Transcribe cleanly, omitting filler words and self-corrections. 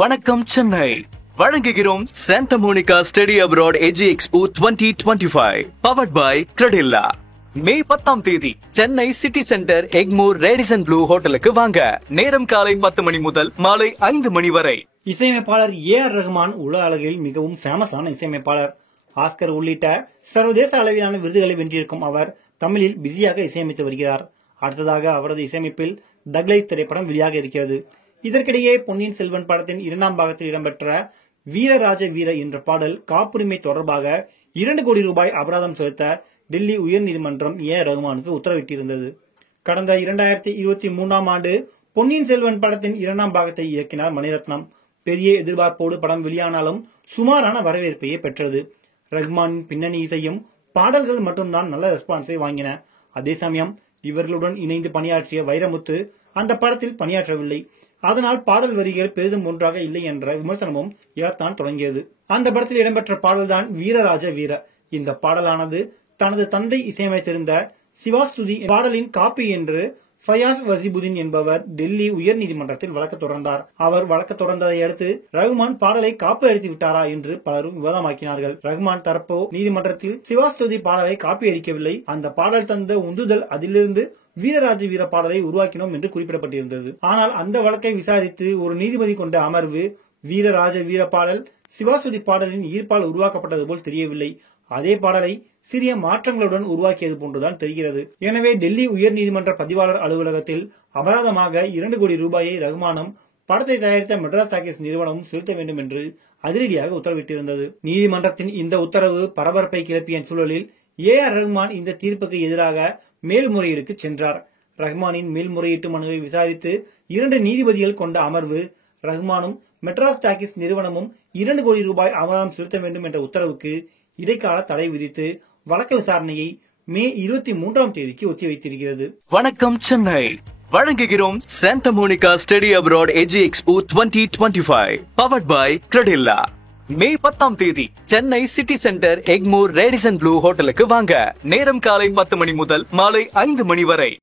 வணக்கம் சென்னை வழங்குகிறோம் Santa Monica study abroad எஜி expo 2025 powered by Credila. May 10ஆம் தேதி Chennai city centre Egmore Radisson Blu ஹோட்டலுக்கு வாங்க. நேரம் காலை 10 மணி முதல் மாலை 5 மணி வரை. இசையமைப்பாளர் ஏ.ஆர். ரஹ்மான் உலக அளவில் மிகவும் ஃபேமஸான இசையமைப்பாளர். ஆஸ்கர் உள்ளிட்ட சர்வதேச அளவிலான விருதுகளை வென்றிருக்கும் அவர் தமிழில் பிஸியாக இசையமைத்து வருகிறார். அடுத்ததாக அவரது இசையமைப்பில் தக்லைஸ் திரைப்படம் வெளியாக இருக்கிறது. இதற்கிடையே பொன்னியின் செல்வன் படத்தின் 2ஆம் பாகத்தில் இடம்பெற்ற வீரராஜ வீர என்ற பாடல் காப்புரிமை தொடர்பாக 2 கோடி ரூபாய் அபராதம் செலுத்த டெல்லி உயர்நீதிமன்றம் ஏ.ஆர். ரஹ்மானுக்கு உத்தரவிட்டிருந்தது. கடந்த 2023ஆம் ஆண்டு பொன்னியின் செல்வன் படத்தின் 2ஆம் பாகத்தை இயக்கினார் மணிரத்னம். பெரிய எதிர்பார்ப்போடு படம் வெளியானாலும் சுமாரான வரவேற்பையே பெற்றது. ரஹ்மானின் பின்னணி இசையும் பாடல்கள் மட்டும்தான் நல்ல ரெஸ்பான்ஸை வாங்கின. அதே சமயம் இவர்களுடன் இணைந்து பணியாற்றிய வைரமுத்து அந்த படத்தில் பணியாற்றவில்லை. அதனால் பாடல் வரிகள் பெரிதும் ஒன்றாக இல்லை என்ற விமர்சனமும் எழத்தான் தொடங்கியது. அந்த படத்தில் இடம்பெற்ற பாடல்தான் வீரராஜ வீர. இந்த பாடலானது தனது தந்தை இசையமைத்திருந்த சிவாஸ்துதி பாடலின் காப்பி என்று ஃபயாஸ் வசிபுதீன் என்பவர் டெல்லி உயர்நீதிமன்றத்தில் வழக்கு தொடர்ந்தார். அவர் வழக்கு தொடர்ந்ததை அடுத்து ரஹ்மான் பாடலை காப்பி அடித்து விட்டாரா என்று பலரும் விவாதமாக்கினார்கள். ரஹ்மான் தரப்போ நீதிமன்றத்தில் சிவாஸ்துதி பாடலை காப்பி அடிக்கவில்லை, அந்த பாடல் தந்த உந்துதல், அதிலிருந்து வீரராஜ வீர பாடலை உருவாக்கினோம் என்று குறிப்பிடப்பட்டிருந்தது. ஆனால் அந்த வழக்கை விசாரித்து ஒரு நீதிபதி கொண்ட அமர்வு வீரராஜ வீர பாடல் சிவாஸ்துதி பாடலின் ஈர்ப்பால் உருவாக்கப்பட்டது போல் தெரியவில்லை, அதே பாடலை சிறிய மாற்றங்களுடன் உருவாக்கியது போன்றுதான் தெரிகிறது. எனவே டெல்லி உயர்நீதிமன்ற பதிவாளர் அலுவலகத்தில் அபராதமாக 2 கோடி ரூபாயை ரஹ்மானும் படத்தை தயாரித்த மெட்ராஸ் டாக்கீஸ் நிறுவனமும் செலுத்த வேண்டும் என்று அதிரடியாக உத்தரவிட்டிருந்தது. நீதிமன்றத்தின் இந்த உத்தரவு பரபரப்பை கிளப்பிய சூழலில் ஏ.ஆர். ரஹ்மான் இந்த தீர்ப்புக்கு எதிராக மேல்முறையீடுக்கு சென்றார். ரஹ்மானின் மேல்முறையீட்டு மனுவை விசாரித்து 2 நீதிபதிகள் கொண்ட அமர்வு ரஹ்மானும் மெட்ராஸ் டாக்கீஸ் நிறுவனமும் 2 கோடி ரூபாய் அபராதம் செலுத்த வேண்டும் என்ற உத்தரவுக்கு இடைக்கால தடை விதித்து வழக்கு விசாரணையை மே 23ஆம் தேதிக்கு ஒத்திவைத்திருக்கிறது. வணக்கம் சென்னை வழங்குகிறோம் சாண்டா மோனிகா ஸ்டடி அப்ராட் எஜி expo 2025 powered by Credila. May 10ஆம் தேதி Chennai city centre Egmore Radisson Blu ஹோட்டலுக்கு வாங்க. நேரம் காலை 10 மணி முதல் மாலை 5 மணி வரை.